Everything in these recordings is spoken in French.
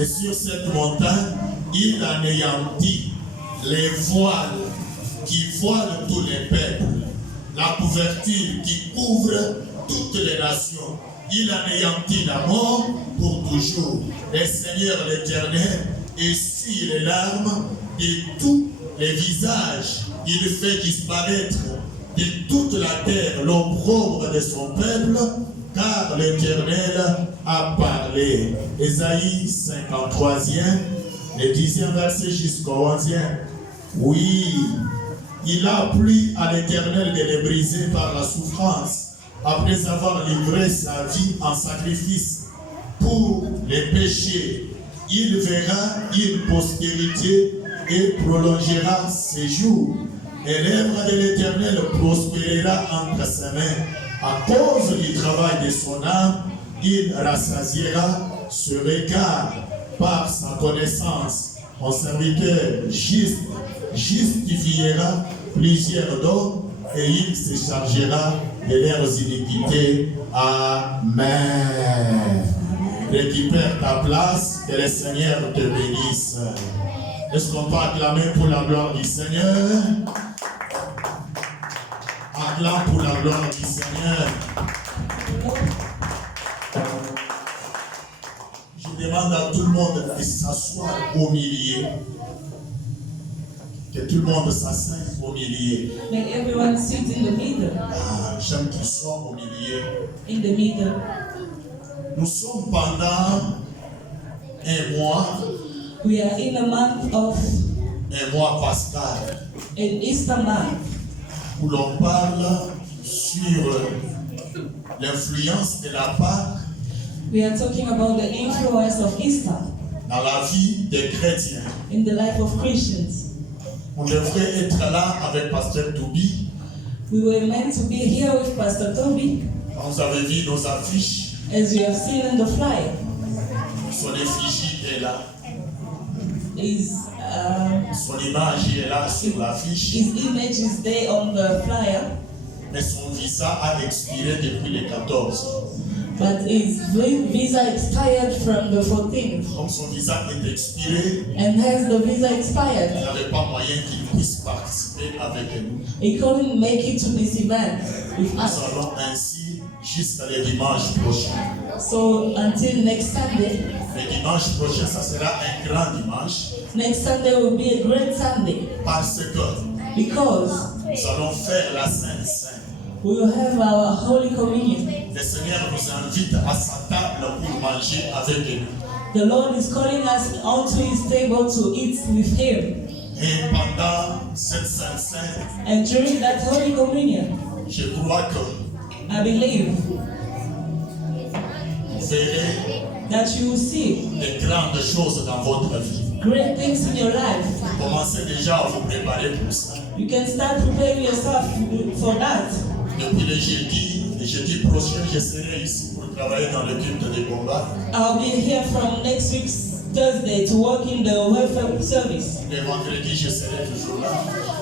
Et sur cette montagne, il anéantit les voiles qui voilent tous les peuples, la couverture qui couvre toutes les nations. Il anéantit la mort pour toujours. Le Seigneur l'Éternel essuie les larmes de tous les visages. Il fait disparaître de toute la terre l'opprobre de son peuple, car l'Éternel a parlé. Ésaïe 53e, le 10e verset jusqu'au 11e. Oui, il a plu à l'Éternel de les briser par la souffrance, après avoir livré sa vie en sacrifice pour les péchés. Il verra une postérité et prolongera ses jours. Et l'œuvre de l'Éternel prospérera entre ses mains. À cause du travail de son âme, il rassasiera ce regard par sa connaissance. Mon serviteur juste justifiera plusieurs d'hommes et il se chargera de leurs iniquités. Amen. Récupère ta place, que le Seigneur te bénisse. Est-ce qu'on peut acclamer pour la gloire du Seigneur? Acclame pour la gloire du Seigneur. Je demande à tout le monde de s'asseoir au milieu. Que tout le monde s'assied au milieu. May everyone sit in the middle. J'aime qu'il soit au milieu. In the middle. Nous sommes pendant un mois. We are in a month of Un mois pascal. an Easter month. Où l'on parle sur l'influence de la Pâque We are talking about the influence of Easter dans la vie des chrétiens. in the life of Christians. On devrait être là avec Pasteur Toubi. We were meant to be here with Pastor Toby, Vous avez vu nos affiches. as you have seen in the flyer. Son effigie est là. Son His image est là sur l'affiche. image is there on the flyer, Mais son visa a expiré depuis le 14. but his visa expired from the 14th. Comme son visa est expiré, And has the visa il expired, n'avait pas moyen qu'il puisse participer avec nous. he couldn't make it to this event with Nous us. allons ainsi jusqu'à le dimanche prochain. So until next Sunday, Le dimanche prochain, ça sera un grand dimanche next Sunday will be a great Sunday parce que because nous allons faire la Sainte Seine. we will have our Holy Communion. Le Seigneur nous invite à sa table pour manger avec nous. The Lord is calling us onto His table to eat with Him. Et pendant cette Sainte Seine, And during that Holy Communion, je crois que I believe vous verrez that you will see de grandes choses dans votre vie. great things in your life. Commencez déjà à vous préparer pour ça. You can start preparing yourself for that. Depuis le jeudi prochain, je serai ici pour travailler dans le culte de combat. I'll be here from next week's Thursday to work in the welfare service. Le vendredi, je serai toujours là.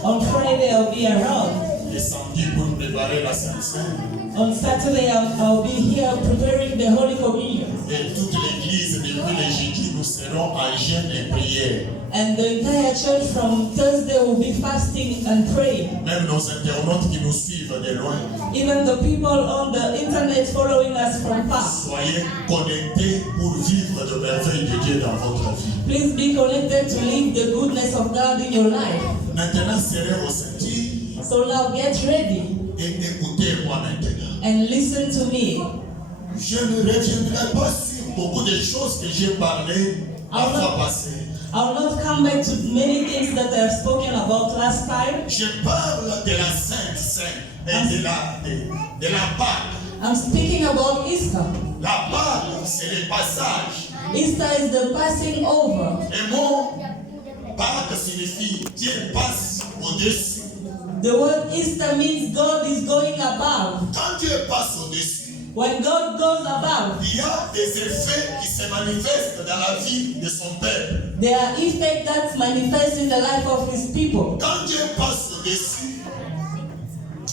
On Friday, I'll be around. Le samedi, pour préparer la Sainte Seine. On Saturday, I'll be here preparing the Holy Communion. Et toute l'église, depuis le jeudi, nous serons en jeûne et prière. And the entire church from Thursday will be fasting and praying. Même nos internautes qui nous suivent de loin, Even the people on the internet following us from far. soyez connectés pour vivre de merveilles de Dieu dans votre vie. Please be connected to live the goodness of God in your life. Maintenant, serrez vos ceintures So now get ready et écoutez-moi maintenant. and listen to me. Je ne reviendrai pas sur beaucoup de choses que j'ai parlé la fois passée. I'll not come back to many things that I've spoken about last time. Je parle de la Sainte Seine et de la Pâque. I'm speaking about Easter. La Pâque, c'est le passage. Easter is the passing over. Le mot Pâque signifie Dieu passe au-dessus. The word Easter means God is going above. Quand Dieu passe au-dessus, When God goes above, il y a des effets qui se manifestent dans la vie de son peuple. there are effects that manifest in the life of His people. Quand Dieu passe au-dessus,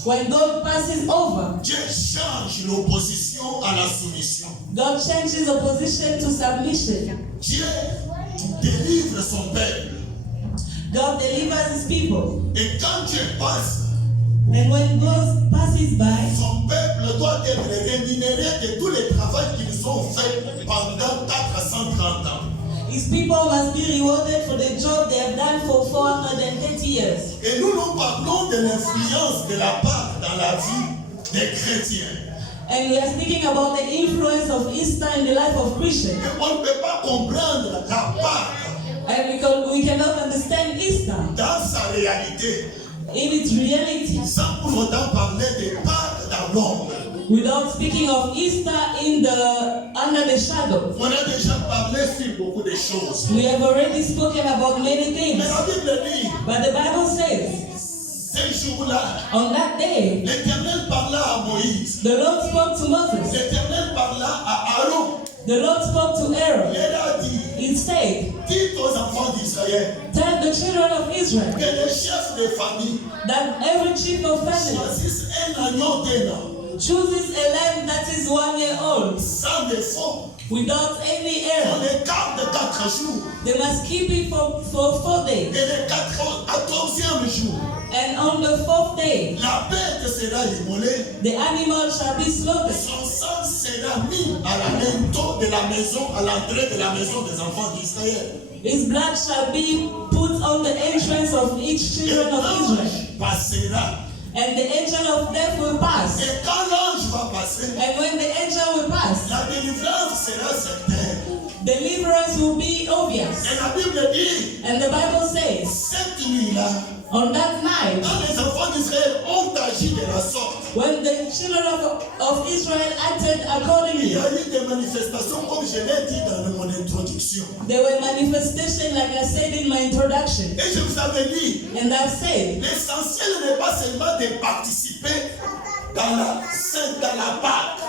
When God passes over, Dieu change l'opposition à la soumission. God changes opposition to submission. Dieu délivre son peuple. God delivers his people. Et quand Dieu passe, And when God passes by, son peuple doit être rémunéré de tous les travaux qu'ils ont fait pendant 430 ans. his people must be rewarded for the job they have done for 430 years. Et nous parlons de l'influence de la part dans la vie des chrétiens. And we are speaking about the influence of Easter in the life of Christians. Et on ne peut pas comprendre la part And we cannot understand Easter dans sa réalité in its reality sans pour autant parler des parts dans l'ombre. without speaking of Easter under the shadow. On a déjà parlé sur beaucoup de choses. We have already spoken about many things. Mais la Bible dit, But the Bible says, ces jours-là, on that day, l'Éternel parla à Moïse. the Lord spoke to Moses. L'Éternel parla à Aaron. The Lord spoke to Aaron. Il a dit, He said, dites aux enfants d'Israël tell the children of Israel que les chefs de famille that every chief of family choisissent un agneau d'un an, chooses a lamb that is 1 year old sans défaut. without any On error. les garde 4 jours. They must keep it for 4 Et days. le 14e jour, And on the 4th day, la bête sera immolée. the animal shall be slaughtered. Son sang sera mis à la linteau de la maison, à l'entrée de la maison des enfants d'Israël. His blood shall be put on the entrance of each Et children of Israel. l'ange passera. And the angel of death will pass. Et quand l'ange va passer, And when the angel will pass, la délivrance sera certaine. deliverance will be obvious. Et la Bible dit, And the Bible says, cette nuit-là, on that night, quand les enfants d'Israël ont agi de la sorte, when the children of Israel acted il accordingly, y a eu des manifestations comme je l'ai dit dans mon introduction. there were manifestations like I said in my introduction. Et je vous avais dit, And I've said, l'essentiel n'est pas seulement de participer dans la Pâque,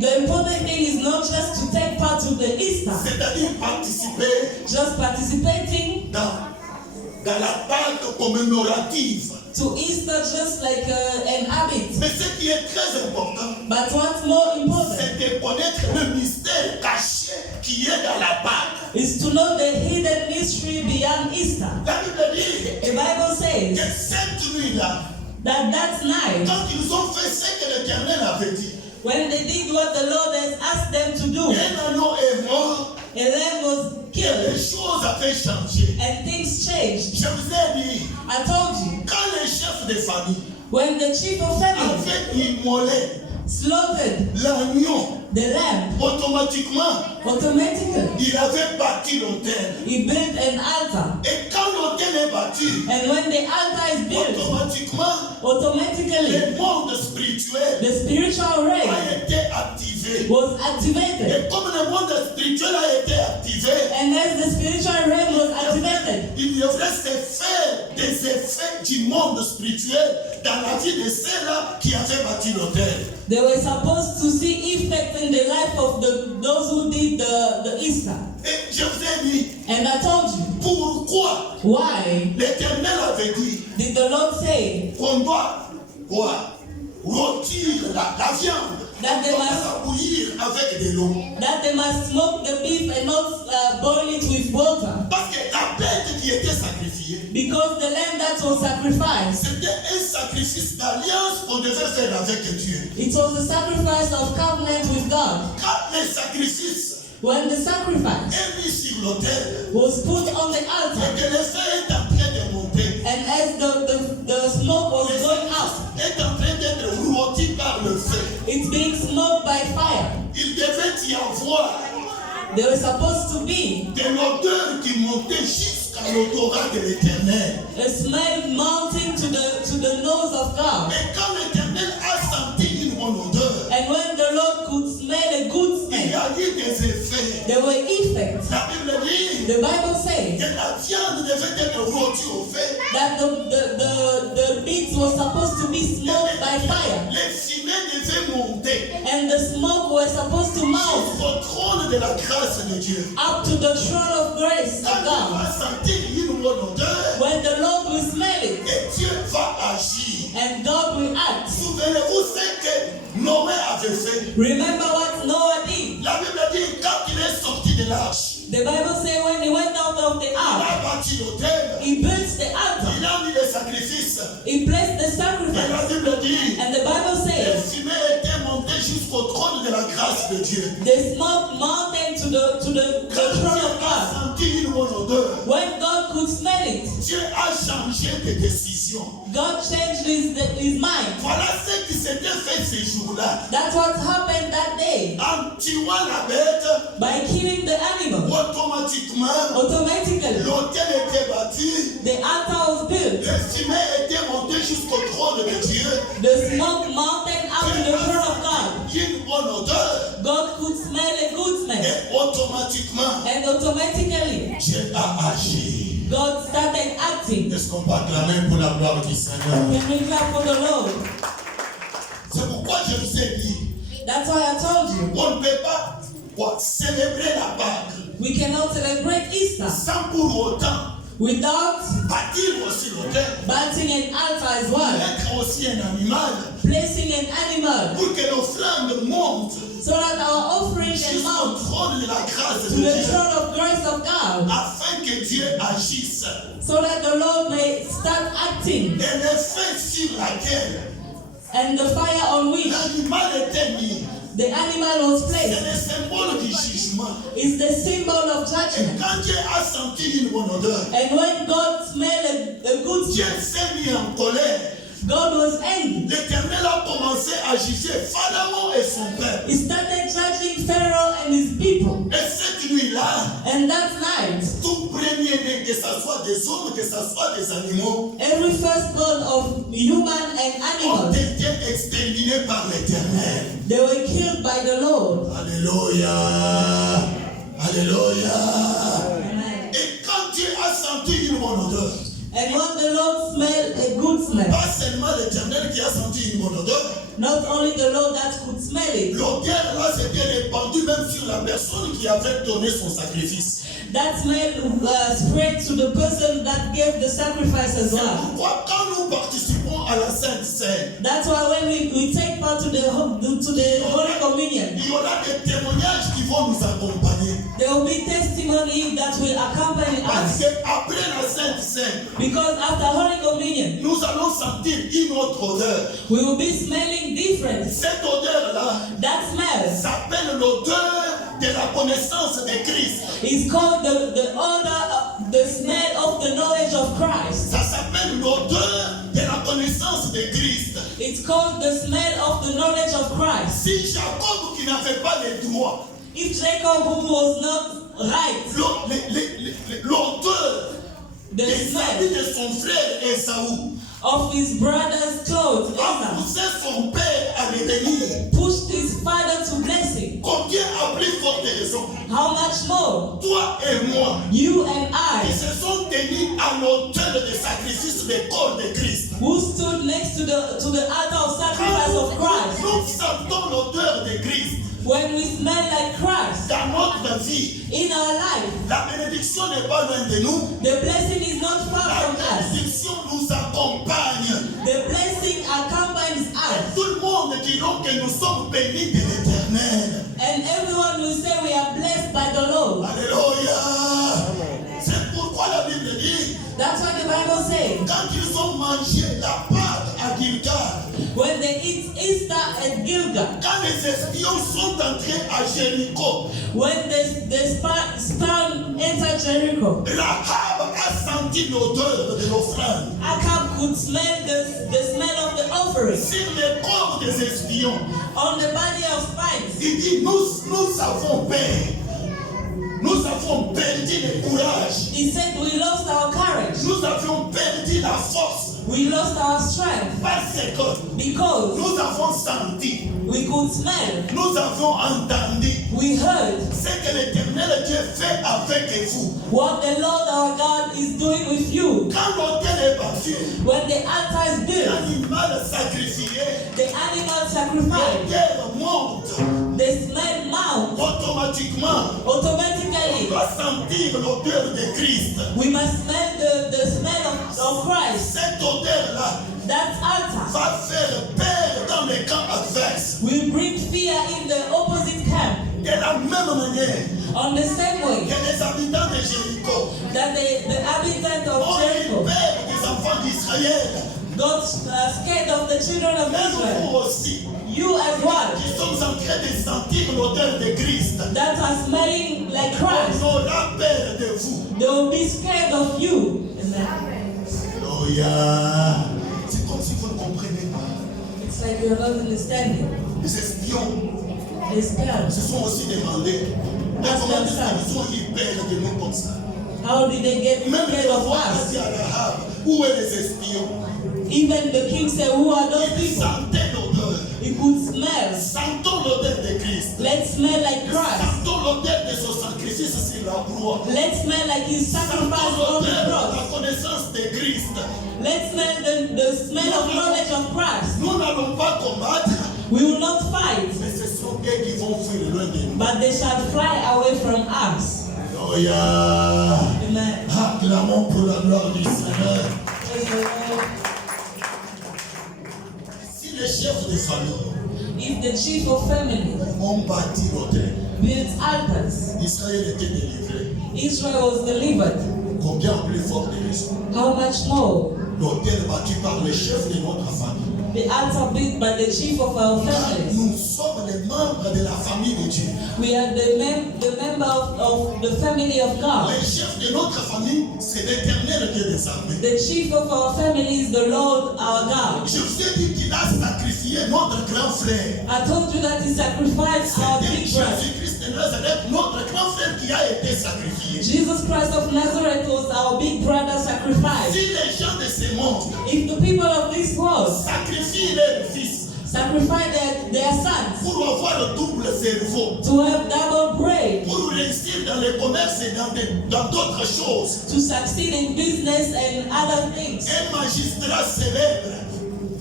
the important thing is not just to take part to the Easter, c'est-à-dire participer just participating dans la Pâque commémorative. to Easter just like an habit. Mais ce qui est très important, But what's more important c'est de connaître le mystère caché qui est dans la Pâque. is to know the hidden mystery beyond Easter. La Bible dit The Bible says que cette nuit-là, that night, quand ils ont fait ce que l'Éternel avait dit, when they did what the Lord has asked them to do, un agneau est mort, a lamb was les killed choses avaient changé. and things changed. Je vous ai dit, I told you, quand les chefs de famille when the chief of family avaient immolé slaughtered l'agneau, the lamb, automatiquement, automatically il avait bâti l'autel. he built an altar. Et quand l'autel est bâti, And when the altar is built, automatiquement, automatically le monde spirituel the spiritual ray a été activé. was activated. Et comme le monde spirituel a été activé, And as the spiritual realm was activated, il devrait se faire des effets du monde spirituel dans la vie de ceux-là qui avaient bâti l'autel. they were supposed to see effect in the life of those who did the Easter. Et je vous ai dit, And I told you, pourquoi why l'Éternel avait dit did the Lord say qu'on doit quoi? Rôtir la viande, That they on doit must- la bouillir avec de l'eau. that they must smoke the beef and not boil it with water? Parce que la bête qui était sacrifiée, Because the lamb that was sacrificed, c'était un sacrifice d'alliance qu'on devait faire avec Dieu. it was a sacrifice of covenant with God. Quand le sacrifice When the sacrifice est mis sur l'autel was put on the altar, et que le feu est en train de monter, and as the smoke was le going up, sacrifice est en train d'être rôti par le feu. it's being smoked by fire. Il devait y avoir There was supposed to be de l'odeur qui montait jusqu'à l'odorat de l'Éternel. a smell mounting to the nose of God. Et quand l'Éternel a senti une bonne odeur, And when the Lord could smell a good il y smell, a eu des effets. there were effects. La Bible dit The Bible says que la viande devait être rôtie au feu. that the meat was supposed to be smoked by fire, Les fumées devaient monter and the smoke was supposed to mount jusqu'au trône de la grâce de Dieu. up to the throne of grace Quand of il God. va sentir une bonne odeur, When the Lord will smell it, et Dieu va agir. and God will act. Souvenez-vous ce que Noé avait fait. Remember what Noah did. La Bible dit quand il est sorti de l'arche, The Bible says when he went out of the il ark, a bâti l'autel, he built the altar. il a mis les sacrifices. He placed the Et la sacrifice. Bible dit, And the Bible les says fumées étaient montées jusqu'au trône de la grâce de Dieu. the smoke mounted to the Quand throne Dieu of a God. senti une bonne odeur, When God could smell it, Dieu a changé de décision. God changed his mind. Voilà ce qui s'était fait ces jours-là. That's what happened that day. En tuant la bête, By killing the animal, automatiquement, automatically l'autel était bâti, the altar was built. les fumées étaient montées jusqu'au trône de Dieu. The smoke mounted up to the throne of God. Une bonne odeur, God could smell a good smell. et automatiquement, And automatically, Dieu a agi. God started acting. Est-ce qu'on peut acclamer pour la gloire du Seigneur? Can we clap for the Lord? C'est pourquoi je vous ai dit, That's why I told you. on ne peut pas célébrer la Pâque We cannot celebrate Easter sans pour autant without bâtir aussi l'autel, butting an altar as well. mettre aussi un animal Placing an animal pour que l'offrande monte so that our offering can jusqu'au mount trône de la grâce to de the Dieu, throne of grace of God, afin que Dieu agisse. so that the Lord may start acting. Et le feu sur laquelle And the fire on which l'animal était mis, the animal was c'est placed le symbole du jugement. is the symbol of Et judgment. quand Dieu a senti une bonne odeur, And when God smelled a good Dieu smell, s'est mis en colère. God was angry. L'Éternel a commencé à juger Pharaon et son peuple. He started judging Pharaoh and his people. Et cette nuit-là, And that night, tout premier-né, que ce soit des hommes, que ce soit des animaux, every firstborn of human and ont animals, été exterminés par l'Éternel. they were killed by the Lord. Alléluia. Alléluia. Amen. Et quand Dieu a senti une bonne odeur, And when the Lord smelled a good smell, pas seulement l'Éternel qui a senti une bonne odeur, not only the Lord that could smell it, l'odeur là s'était répandue même sur la personne qui avait donné son sacrifice. that smell spread to the person that gave the sacrifice as C'est well. pourquoi quand nous participons à la Sainte Seine, That's why when we take part to the Holy Communion, il y aura des témoignages qui vont nous accompagner. there will be testimony that will accompany Parce us. qu'après la Sainte Seine, Because after Holy Communion, nous allons sentir une autre odeur. we will be smelling different. Cette odeur-là That smell s'appelle l'odeur de la connaissance de Christ. is called the odor, the smell of the knowledge of Christ. Ça s'appelle l'odeur de la connaissance de Christ. It's called the smell of the knowledge of Christ. Si Jacob qui n'avait pas les droits, If Jacob, who was not right, l'odeur the des habits smell de son frère Esaü of his brother's clothes, a Esau, poussé son père à revenir, pushed his father to blessing. combien a plus forte raison, How much more? toi et moi, You and qui I, se sont tenus à l'autel de sacrifice du corps de Christ. who stood next to the altar of sacrifice of Christ, Nous sentons l'odeur de Christ when we smell like Christ dans notre vie. in our life, La bénédiction n'est pas loin de nous. the blessing is not far La from us. bénédiction nous accompagne. The blessing accompanies Et us. tout le monde diront que nous sommes bénis de l'Éternel. And everyone will say we are blessed by the Lord. Alléluia. C'est pourquoi la Bible dit, That's what the Bible says. quand ils ont mangé la pâte à Gilgal, When they eat Easter at Gilgal, quand les espions sont entrés à Jéricho, when the storm entered Jericho, Rahab a senti l'odeur de l'offrande. Acab could smell the smell of the offering Sur les corps des espions, on the body of spies. il dit, nous avons peur. Nous avons perdu le courage. He said we lost our courage. Nous avions perdu la force. We lost our strength Parce que because nous avons senti, we could smell. nous avons entendu We heard ce que l'Éternel Dieu fait avec vous. what the Lord our God is doing with you. Quand l'autel est battu, When the altar is built, l'animal sacrifié, the animal sacrifice, l'odeur monte. the smell mount Automatiquement, on automatically. doit sentir l'odeur de Christ. We must smell the smell of Christ. Cette odeur-là That altar va faire peur dans les camps adverses. will bring fear in the opposite camp. De la même manière On the same way que les habitants de Jéricho that the inhabitants of ont eu Jericho peur des enfants d'Israël, got scared of the children of même Israel, vous aussi, you as well, qui sommes en train de sentir l'odeur de Christ, that are smelling like on Christ, aura peur de vous. they will be scared of you. Amen. Alléluia. C'est comme si vous ne comprenez pas. It's like you're not understanding. Les espions They're scared. se sont aussi demandé mais comment est-ce qu'ils ont eu peur de nous comme ça. How did they get Même scared le of roi a us? dit à l'arabe, où est les espions? Even the king said, who are those Il people? sentait l'odeur. He could smell. Sentons l'odeur de Christ. Let's smell like Christ. Sentons l'odeur de son sacrifice sur la croix. Let's smell like his Sentons sacrifice on the l'odeur de la cross. connaissance de Christ. Let's smell the smell of knowledge of Christ. Nous n'allons pas combattre, We will not fight, mais ce sont eux qui vont fuir loin de nous. but they shall fly away from us. Alléluia. Amen. Acclamons pour la gloire du Seigneur. Praise the Lord. Si les chefs de famille If the chief of family ont bâti l'autel, built altars, Israël était délivré. Israel was delivered. Combien plus fort de raison? How much more? L'autel bâti par les chefs de notre famille. The altar built by the chief of our Car families. nous sommes les membres de la famille de Dieu. We are the member of the family of God. Les chefs de notre famille, c'est l'Éternel Dieu des armées. The chief of our family is the Lord our God. Je vous ai dit qu'il a sacrifié notre grand frère. I told you that he sacrificed our C'était big brother. Jésus-Christ de Nazareth, notre grand frère qui a été sacrifié. Jesus Christ of Nazareth was our big brother sacrificed. Si les gens de ce monde If the people of this world sacrifient leur fils sacrifice their sons pour avoir le double cerveau, to have double brain, pour réussir dans le commerce et dans d'autres choses, to succeed in business and other things, un magistrat célèbre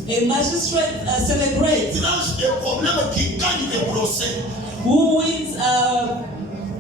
a magistrate celebrates tranche des problèmes qui gagne des procès who wins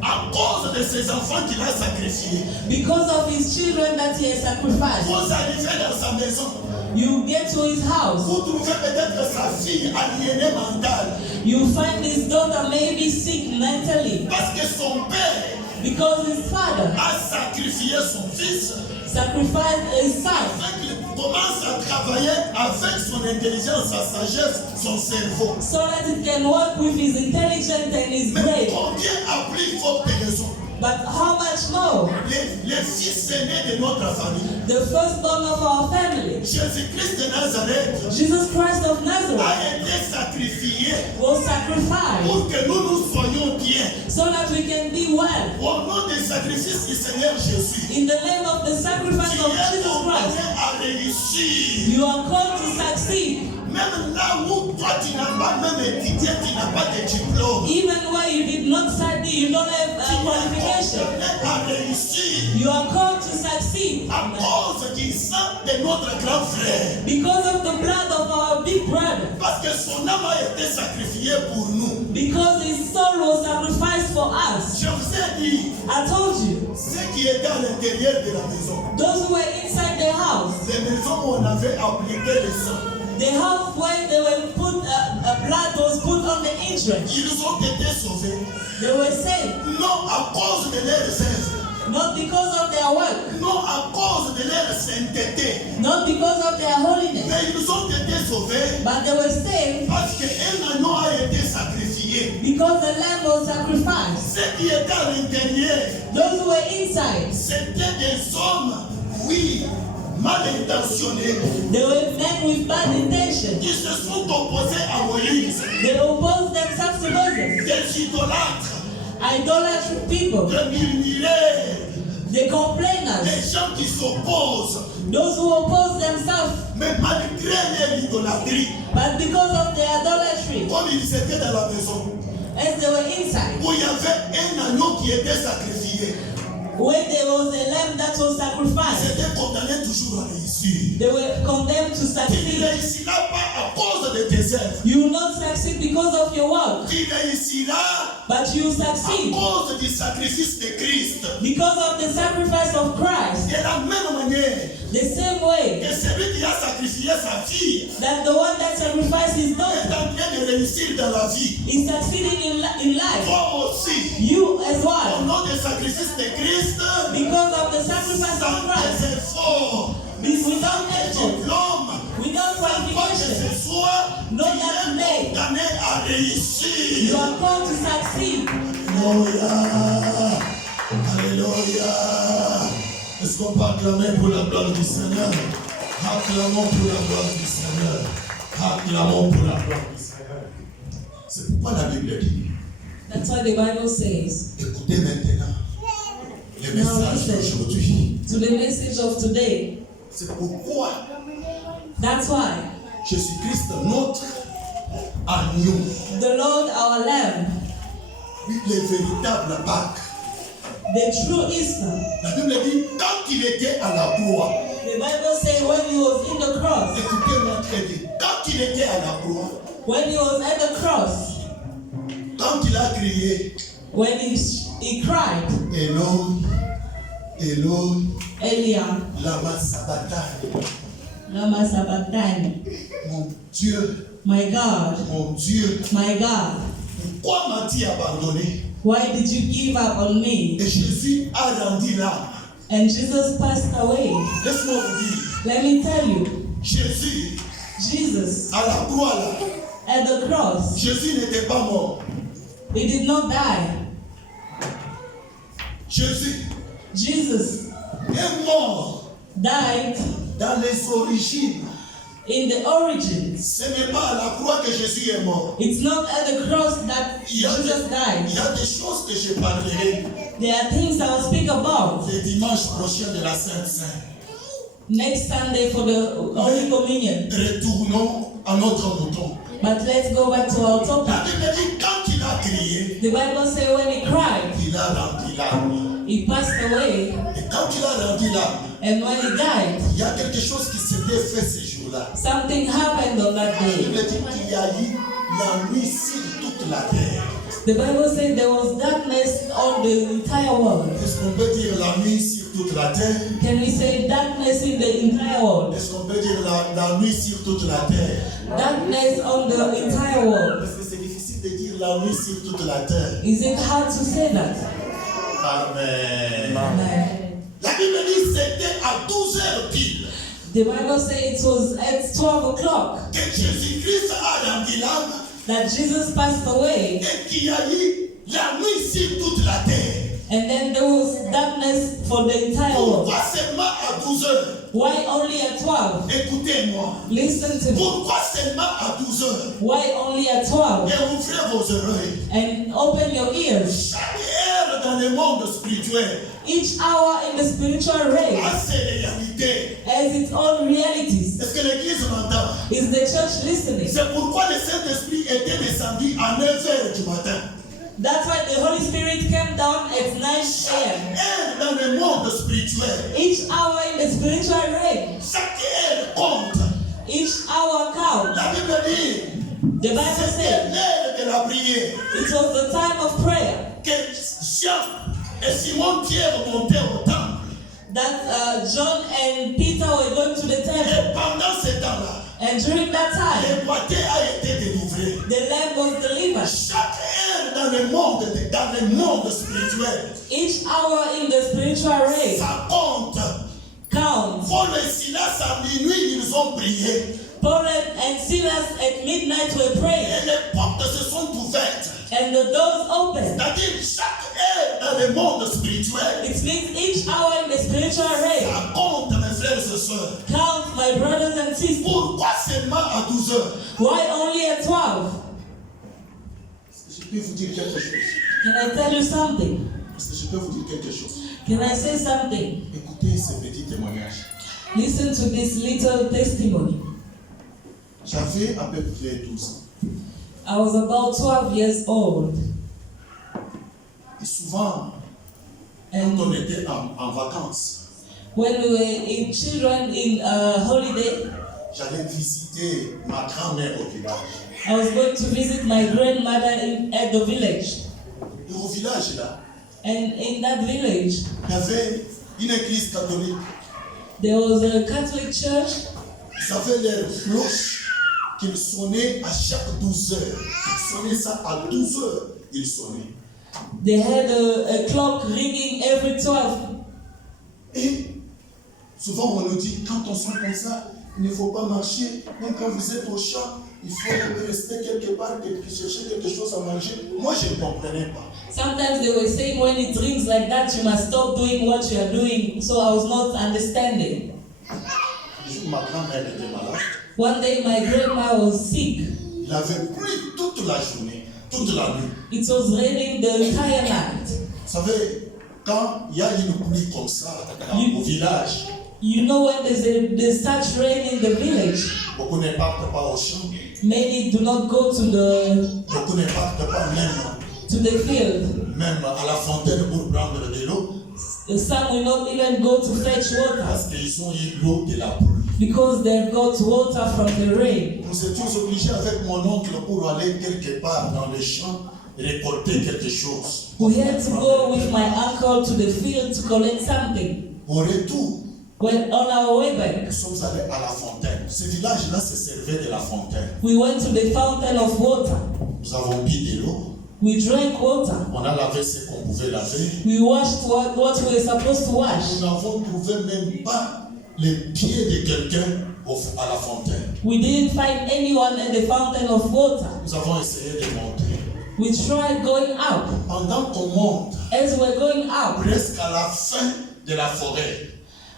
à cause de ses enfants qu'il a sacrifiés. because of his children that he has sacrificed. Vous arrivez dans sa maison, You get to his house, vous trouvez peut-être sa fille aliénée mentale you find his daughter may be sick mentally parce que son père because his father a sacrifié son fils sacrificed his son afin qu'il commence à travailler avec son intelligence, sa sagesse, son cerveau. so that it can work with his intelligence and his Mais brain. combien a plus forte raison But how much more? les fils aînés de notre famille, The firstborn of our family, Jésus-Christ de Nazareth, Jesus Christ of Nazareth, a été sacrifié was sacrificed pour que nous soyons bien. so that we can be well. Au nom du sacrifice du Seigneur Jésus, In the name of the sacrifice tu of es Jesus condamné Christ, à réussir. you are called to succeed. Même là où toi tu n'as pas même étudié, tu n'as pas de diplôme. Even where you did not study, you don't have Tu es qualification. condamné à réussir You are called to succeed à cause du sang de notre grand frère. because of the blood of our big brother. Parce que son âme a été sacrifiée pour nous. Because his soul was sacrificed for us. Je vous ai dit, I told you, ceux qui étaient à l'intérieur de la maison, those who were inside the house, les maisons où on avait appliqué le sang, the house where they were put, blood was put on the entrance, ils ont été sauvés. they were saved. Non à cause de leurs œuvres, Not because of their work, non à cause de leur sainteté, not because of their holiness, mais ils ont été sauvés but they were saved parce qu'un agneau a été sacrifié. because the lamb was sacrificed. Ceux qui étaient à l'intérieur, Those who were inside, c'était des hommes, oui, mal intentionnés. they were men with bad intentions. Ils se sont opposés à Moïse, They opposed themselves to Moses. des idolâtres, Idolatry people, des murmureurs, the complainers, des gens qui s'opposent. those who oppose themselves, Mais malgré leur idolâtrie, but because of their idolatry, comme ils étaient dans la maison, as they were inside, où il y avait un agneau qui était sacrifié, when there was a lamb that was ils sacrificed, étaient condamnés toujours à réussir. they were condemned to Tu ne succeed. réussiras pas à cause de tes œuvres. You will not succeed because of your work, Tu réussiras but you à succeed cause du sacrifice de Christ. because of the sacrifice of Christ. De la même manière The same way que celui qui a sacrifié sa fille that the one that sacrificed his est daughter en train de réussir dans la vie. is succeeding in life. Toi aussi, You as au well. nom du sacrifice de Christ, Because of the sacrifice sans of Christ. tes efforts, Without effort. diplôme, Without sans quoi que qualification. ce soit, No tu es that name. condamné à You réussir. are called to succeed. Alléluia. Alléluia. Est-ce qu'on peut acclamer pour la gloire du Seigneur? Acclamons pour la gloire du Seigneur. Acclamons pour la gloire du Seigneur. C'est pourquoi la Bible dit, That's why the Bible says, écoutez maintenant les messages d'aujourd'hui. to the message of today. C'est pourquoi That's why Jésus-Christ, notre agneau, the Lord our Lamb, le véritable Pâques. the true Easter. La Bible dit, quand il était à la croix, The Bible says when he was in the cross, écoutez-moi très bien, quand il était à la croix, when he was at the cross, quand il a crié, when he cried, Eloi, Eloi, Elia, lama sabachthani, lama sabachthani, mon Dieu, my God, pourquoi m'as-tu abandonné? why did you give up on me? Et Jésus a rendu l'âme. And Jesus passed away. Laisse-moi vous dire, Let me tell you, Jésus, Jesus à la croix là, at the cross, Jésus n'était pas mort. he did not die. Jésus Jesus est mort died dans les origines. in the origins. Ce n'est pas à la croix que Jésus est mort. It's not at the cross that Il y a Jesus died. des choses que je parlerai There are things I will speak about le dimanche prochain de la Sainte Seine. next Sunday for the Holy Communion. Retournons à notre mouton. But let's go back to our La topic. Bible dit quand il a crié, The Bible says when he cried, il a rempli l'âme. he passed away. Et quand il a rempli l'âme, And when he died, il y a quelque chose qui s'était fait ce jour-là. something happened on that La day. Bible dit qu'il y a eu la nuit sur toute la terre. The Bible says there was darkness on the entire world. Est-ce qu'on peut dire la nuit sur toute la terre? Can we say darkness in the entire world? Est-ce qu'on peut dire la nuit sur toute la terre? Darkness on the entire world. Parce que c'est difficile de dire la nuit sur toute la terre. Is it hard to say that? Amen. Amen. La Bible dit que c'était à 12h pile The Bible says it was at 12 o'clock que Jésus-Christ a rendu l'âme that Jesus passed away. et qu'il y a eu la nuit sur toute la terre. And then there was darkness for the entire world. Pourquoi seulement à 12h? Why only at 12? Écoutez-moi. Listen to me. Pourquoi seulement à 12h? Why only at 12? Et ouvrez vos oreilles. And open your ears. Chaque heure dans le monde spirituel Each hour in the spiritual race a ses réalités. has its own realities. Est-ce que l'église m'entend? Is the church listening? C'est pourquoi le Saint-Esprit était descendu à 9h du matin. That's why the Holy Spirit came down at 9 a.m. Heure dans le monde spirituel. Each hour in the spiritual realm, Chaque heure compte. each hour counts. La Bible dit, The Bible c'était says l'heure de la prière. it was the time of prayer Que Jean et Simon-Pierre montaient au temple. that John and Peter were going to the temple. Et pendant ce temps-là, And during that time, le boité a été délivré. the lamb was delivered. Chaque heure dans le monde spirituel, Each hour in the spiritual realm ça compte. counts. Paul et Silas à minuit, ils ont prié. Paul and Silas at midnight were praying, Et les portes se sont ouvertes. and the doors opened. C'est-à-dire chaque heure dans le monde spirituel, It means each hour in the spiritual realm ça compte, mes frères et sœurs. counts, my brothers and sisters. Pourquoi seulement à 12h? Why only at 12? Est-ce que je peux vous dire quelque chose? Can I tell you something? Est-ce que je peux vous dire quelque chose? Can I say something? Écoutez ce petit témoignage. Listen to this little testimony. J'avais à peu près 12 ans. I was about 12 years old, Et souvent, quand and on était en vacances, when we were in children in a holiday, j'allais visiter ma grand-mère au village. I was going to visit my grandmother at the village. Et au village là, And in that village, une église catholique. There was a Catholic church. Ils avaient leurs cloches qu'ils sonnaient à chaque 12 heures. Ils sonnaient ça à 12 heures. Ils sonnaient. They had a clock ringing every 12. Et souvent on nous dit, quand on sent comme ça, il ne faut pas marcher. Même quand vous êtes au champ, il faut rester quelque part et chercher quelque chose à manger. Moi, je ne comprenais pas. Sometimes they were saying when it rings like that, you must stop doing what you are doing. So I was not understanding. Un jour, ma grand-mère était malade. One day my grandma was sick. Il avait plu toute la journée, toute la nuit. It was raining the entire night. Vous savez, quand il y a une pluie comme ça au village, You know when there's such rain in the village, beaucoup ne partent pas au champ, many do not go to beaucoup ne partent pas the field. même à la fontaine pour prendre de l'eau, Some will not even go to fetch water parce qu'ils ont eu l'eau de la pluie. because they've got water from the rain. Nous étions obligés avec mon oncle pour aller quelque part dans les champs récolter quelque chose. We had to go with my uncle to the field to collect something. Au retour, When on our way back, nous sommes allés à la fontaine. Ce village-là se servait de la fontaine. we went to the fountain of water. Nous avons bu de l'eau. We drank water. On a lavé ce qu'on pouvait laver. We washed what we were supposed to wash. Nous n'avons trouvé même pas les pieds de quelqu'un à la fontaine. We didn't find anyone at the fountain of water. Nous avons essayé de monter. We tried going up. Pendant qu'on monte, As we're going up, presque à la fin de la forêt,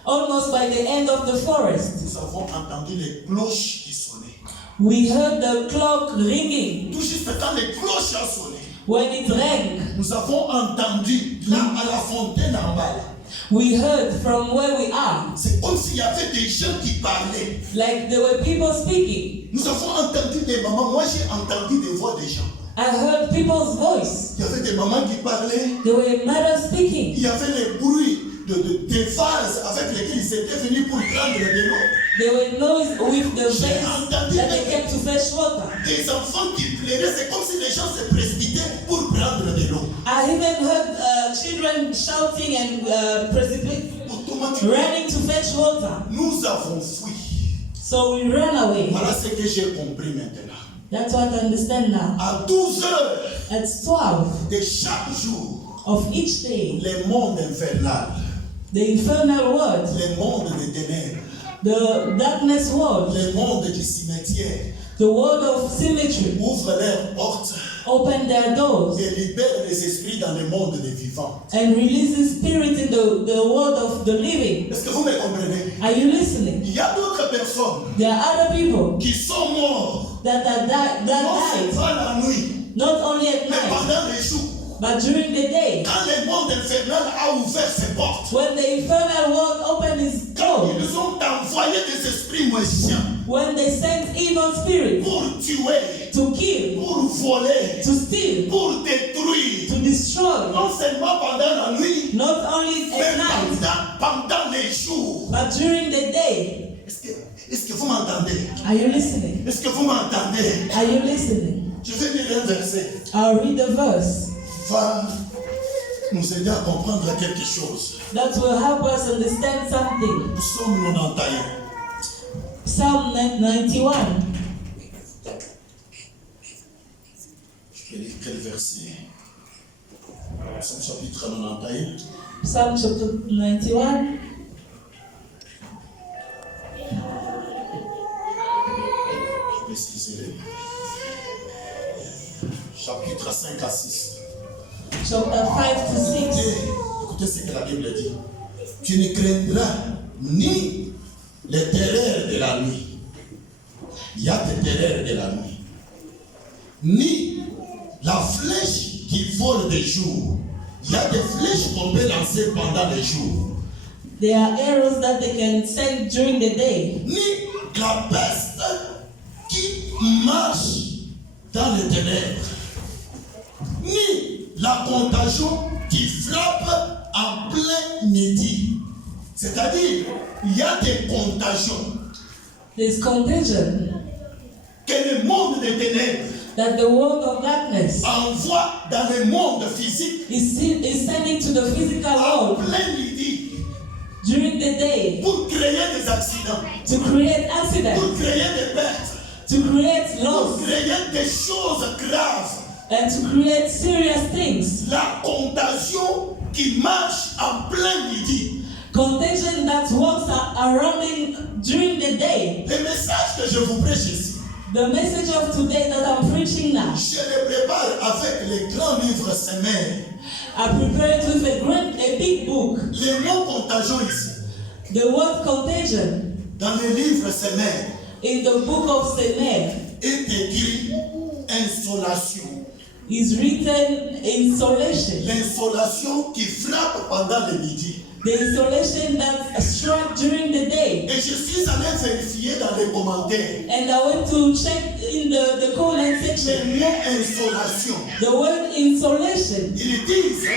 almost by the end of the forest, nous avons entendu les cloches qui sonnaient. we heard the clock ringing. Tout juste quand les cloches ont sonné, When it rang, nous avons entendu là à la fontaine en bas. Là. we heard from where we are, C'est comme s'il y avait des gens qui parlaient. like there were people speaking. Nous avons entendu des mamans. Moi, j'ai entendu des voix des gens. I heard people's voice. Il y avait des mamans qui parlaient. There were mothers speaking. Il y avait les bruits des vases avec lesquels ils étaient venus pour prendre de l'eau. There were noise with the vase that they kept to fetch water. Des enfants qui pleuraient. C'est comme si les gens se précipitaient pour prendre de l'eau. I even heard children shouting and Automatiquement, running to fetch water. nous avons fui. So we ran away. Voilà ce que j'ai compris maintenant. That's what I understand now. À 12 heures At 12 de chaque jour, of each day, le monde infernal, the infernal world, le monde des ténèbres, the darkness world, le monde du cimetière, the world of symmetry, ouvre leurs portes open their doors et libère les esprits dans le monde des vivants. and releases spirit in the world of the living. Est-ce que vous me comprenez? Are you listening? Il y a d'autres personnes There are other people qui sont morts that non died, seulement la nuit, not only at mais night, pendant les jours. but during the day. Quand le monde infernal a ouvert ses portes, When the infernal world opened its quand door, ils ont envoyé des esprits méchants when they sent evil spirits pour tuer, to kill, pour voler, to steal, pour détruire, to destroy, non seulement pendant la nuit, not only mais at night, pendant les jours. but during the day. Est-ce que vous m'entendez? Are you listening? Est-ce que vous m'entendez? Are you listening? Je vais lire un verset. I'll read the verse Va nous aider à comprendre quelque chose. that will help us understand something. Psaume 91. Psalm 91. Je vais lire quel verset? Psaume chapitre 91. Psalm chapter 91. Excusez-les. Chapitre 5 à 6. Chapter 5 to 6. Écoutez ce que la Bible dit. Tu ne craindras ni les terreurs de la nuit. Il y a des terreurs de la nuit. Ni la flèche qui vole de jour. Il y a des flèches qu'on peut lancer pendant les jours. There are arrows that they can send during the day. Ni la peste qui marche dans les ténèbres. Ni la contagion qui frappe en plein midi. C'est-à-dire, il y a des contagions There's contagion que le monde des ténèbres that the world of darkness envoie dans le monde physique is sending to the physical en world plein midi. during the day pour créer des accidents, to create accidents, pour créer des pertes, to create pour loss, créer des choses graves. and to create serious things. La contagion qui marche en plein midi. Contagion that works around during the day. Le message que je vous prêche ici, The message of today that I'm preaching now, je le prépare avec les grands livres semaines. I prepared with a big book. Les mots contagion ici, The word contagion dans le livre semaines, in the book of Semer est écrit insolation. is written insolation. L'insolation qui frappe pendant le midi. The insolation that struck during the day. Et je suis allé vérifier dans les commentaires. And I went to check in the comment Le section. mot insolation. The word insolation. Ils disent,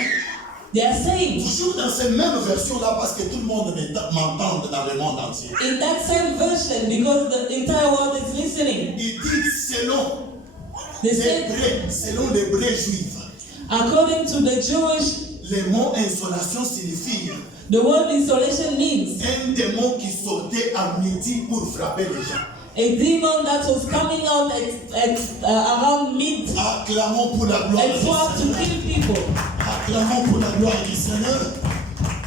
They are saying toujours dans cette même version-là, parce que tout le monde m'entend dans le monde entier. in that same version, because the entire world is listening. Ils disent selon They said, l'hébreu juif. according to the Jewish, Le mot insolation signifie the word insolation means un démon qui sortait à midi pour frapper les gens. a demon that was coming out at around mid Acclamons pour la gloire and du sought to Seigneur. kill people. Acclamons pour la gloire du Seigneur.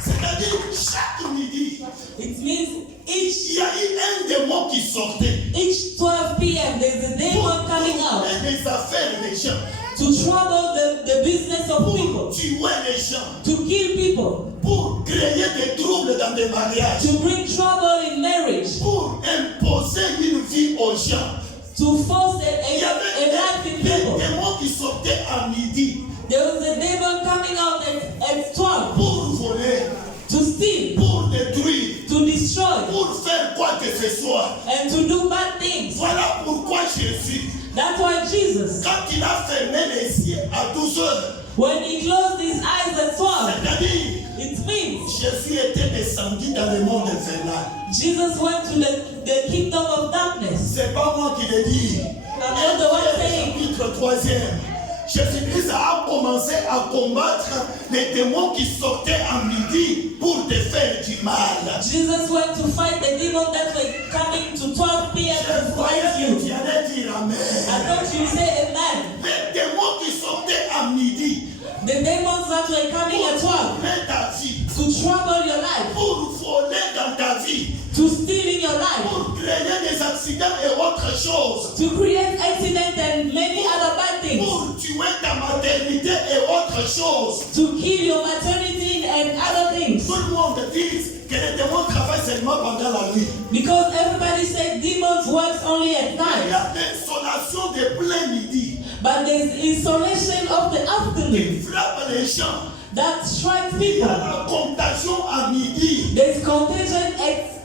C'est-à-dire, chaque midi, It means il y a eu un démon qui sortait each 12 p.m. there's a demon coming out faire des affaires des gens, to trouble the business of pour people, tuer les gens, to kill people, pour créer des troubles dans des mariages, to bring trouble in marriage, pour imposer une vie aux gens. to force Il y a avait life in des people. démons qui sortaient à midi There was a demon coming out at 12 pour voler, to steal, pour détruire, to destroy, pour faire quoi que ce soit. and to do bad things. Voilà pourquoi Jésus, That's why Jesus, quand il a fermé les yeux à 12 heures, when he closed his eyes at 12, c'est-à-dire, it means Jésus était descendu dans le monde infernal. Jesus went to the kingdom of darkness. C'est pas moi qui le dis. I'm not the one saying. Chapitre 3e. Jésus-Christ a commencé à combattre les démons qui sortaient à midi pour te faire du mal. Jesus went to fight the demon that were coming to 12 p.m. Je to croyais fight que tu you. allais dire I Amen. thought you say amen. Les démons qui sortaient à midi The demons that were coming at 12 pour tuer ta vie, to trouble your life, pour voler dans ta vie, to steal in your life, pour créer des accidents et autres choses, to create accident and many other bad things, pour tuer ta maternité et autres choses. to kill your maternity and other things. Tout le monde dit que les démons travaillent seulement pendant la nuit. Because everybody said demons work only at Il y night, a des solations de plein midi but there's insolation of the qui afternoon frappent les gens. that strikes Il y a people. la contagion à midi. There's contagion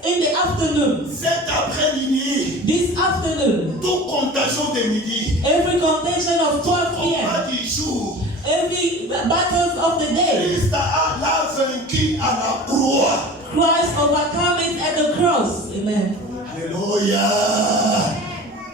in the afternoon. Cet après-midi, This afternoon, toute contagion de midi, every contagion of 12 p.m., combat du jour, every battles of the day, Christ l'a vaincu à la croix. Christ overcome it at the cross. Amen. Alléluia.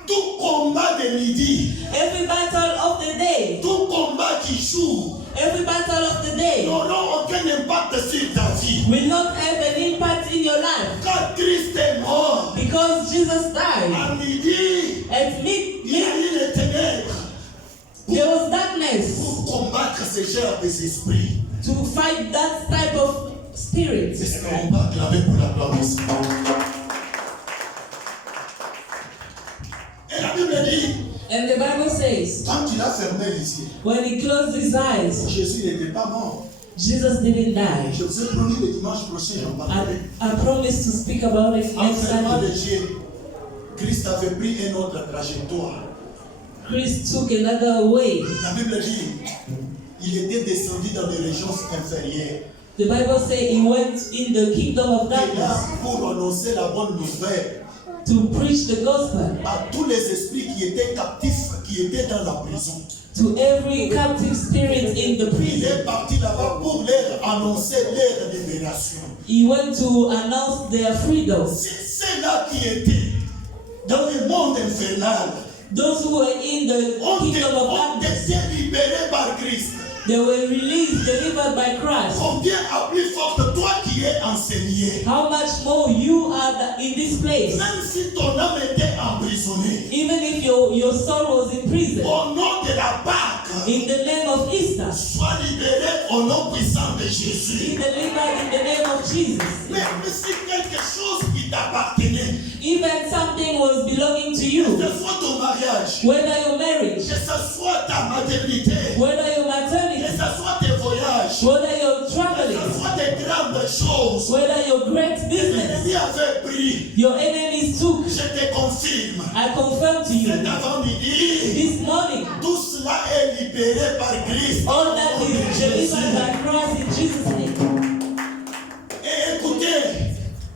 Tout combat de midi, Every battle of the day, tout combat du jour every battle of the day n'auront aucun impact sur ta vie. will not have an impact in your life Quand Christ est mort, because Jesus died. à midi, At il y a midnight, eu les ténèbres there was darkness pour combattre ces chers des esprits. to fight that type of spirit. Est-ce qu'on va acclamer pour la gloire du Seigneur? Et la Bible dit, And the Bible says, quand il a fermé les yeux, when he closed his eyes, Jésus n'était pas mort. Jesus didn't die. Je vous ai promis le dimanche prochain, j'en parlerai. I promised to speak about it En next fermant Sunday. les yeux, Christ avait pris une autre trajectoire. Christ took another way. La Bible dit, il était descendu dans les régions inférieures. The Bible says he went in the kingdom of Et là, darkness pour annoncer la bonne nouvelle to preach the gospel à tous les esprits qui étaient captifs, qui étaient dans la prison. to every captive spirit in the Il prison. est parti là-bas pour leur annoncer leur libération. He went to announce their freedom. C'est ceux-là qui étaient dans le monde infernal. Those who were in the kingdom of Ont darkness, été libérés par Christ. they were released, delivered by Christ. Combien à plus forte toi qui qui est enseigné. how much more you are in this place. Même si ton âme était emprisonnée, Even if your soul was in prison, au nom de la Pâque, in the name of Easter, sois libéré au nom puissant de be Jésus. delivered in the name of Jesus. Même si quelque chose qui t'appartenait, Even something was belonging to que you, ce soit ton mariage, whether your marriage, que ce soit ta maternité, whether your que maternity, ce soit tes voyages, whether your que traveling, ce soit tes grandes choses, whether your great business, l'ennemi avait pris. your enemies took. Je te confirme, I confirm to you cet avant-midi, this morning, tout cela est libéré par Christ. all that is delivered by Christ in Jesus' name. Et écoutez,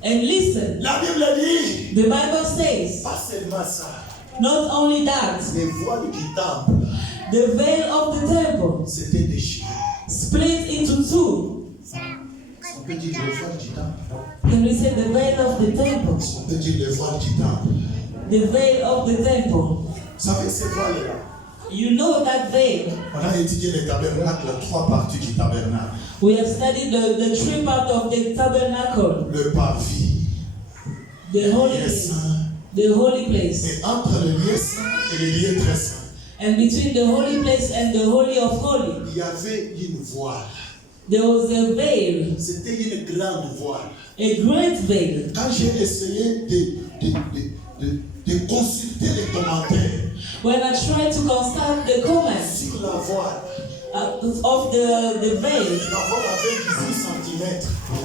And listen, la Bible dit, the Bible says, pas seulement ça, not only that, les voiles du temple, the veil of the temple c'était déchiré. split into two. On peut dire les voiles du temple. Can we say the veil of the temple? On peut dire les voiles du temple. The veil of the temple. Vous savez ces voiles-là, You know that veil. on a étudié les tabernacles, trois parties du tabernacle. We have studied the three part of the tabernacle, Le parvis, the holy lieu place, saint, the holy place. et entre le lieu saint et le lieu très saint, And between the holy place and the holy of holy, il y avait une voile. there was a veil, C'était une grande voile. a great veil. Quand j'ai essayé de consulter les commentaires When I tried to consult the comments sur la voile, of the veil, la voile avait 18 cm.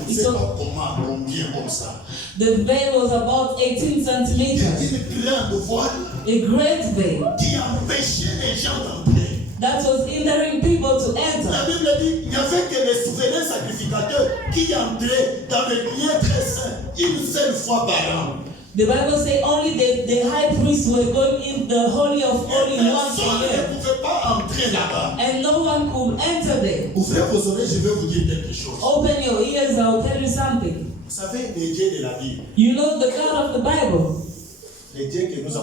Je ne sais pas comment, combien comme ça. the veil was about 18 Il y a centimeters, une grande voile a great veil qui empêchait les gens d'entrer. that was hindering people to La enter. Bible dit il n'y avait que les souverains sacrificateurs qui entraient dans le lieu très saint une seule fois par an. The Bible says only the high priests were going in the holy of holy once Personne a year, ne pouvait pas entrer là-bas. and no one could enter there. Ouvrez vos oreilles, je vais vous dire quelque chose. Open your ears, I'll tell you something. Vous savez, les dieux de la Bible, You know the God of the Bible. les dieux que nous avons